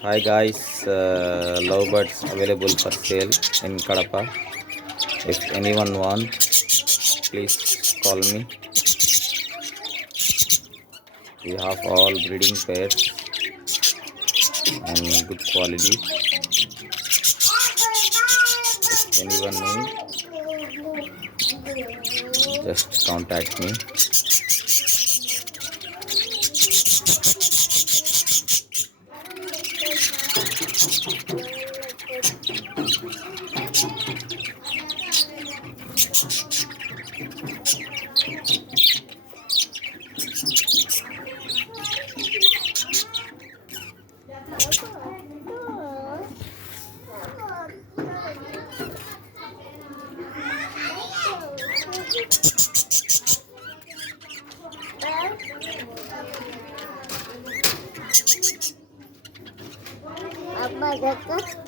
Hi guys, lovebirds available for sale in Kadapa. If anyone want, please call me. We have all breeding pairs and good quality. If anyone need, just contact me. Apa dekat?